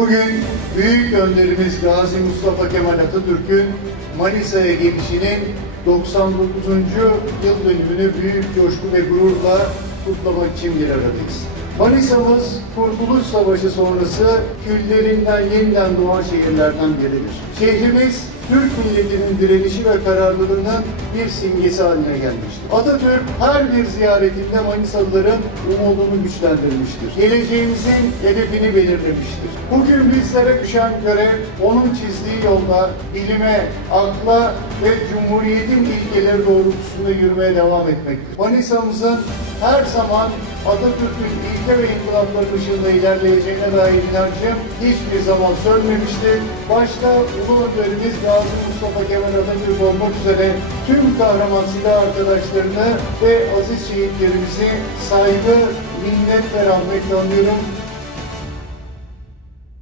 Bugün büyük önderimiz Gazi Mustafa Kemal Atatürk'ün Manisa'ya gelişinin 99. yıl dönümünü büyük coşku ve gururla kutlamak için bir aradayız. Manisa'mız Kurtuluş Savaşı sonrası küllerinden yeniden doğan şehirlerden biridir. Şehrimiz Türk milletinin direnişi ve kararlılığının bir simgesi haline gelmiştir. Atatürk her bir ziyaretinde Manisalıların umudunu güçlendirmiştir. Geleceğimizin hedefini belirlemiştir. Bugün bizlere düşen görev onun çizdiği yolda bilime, akla ve Cumhuriyet'in ilkeleri doğrultusunda yürümeye devam etmektir. Manisa'mızın her zaman Atatürk'ün ilke ve inkılapları ışığında ilerleyeceğine dair inancım hiçbir zaman sönmemiştir. Başta Ulu Önderimiz Gazi Mustafa Kemal Atatürk olmak üzere tüm kahraman silah arkadaşlarını ve aziz şehitlerimizi saygı, minnet ve rahmetle anıyorum.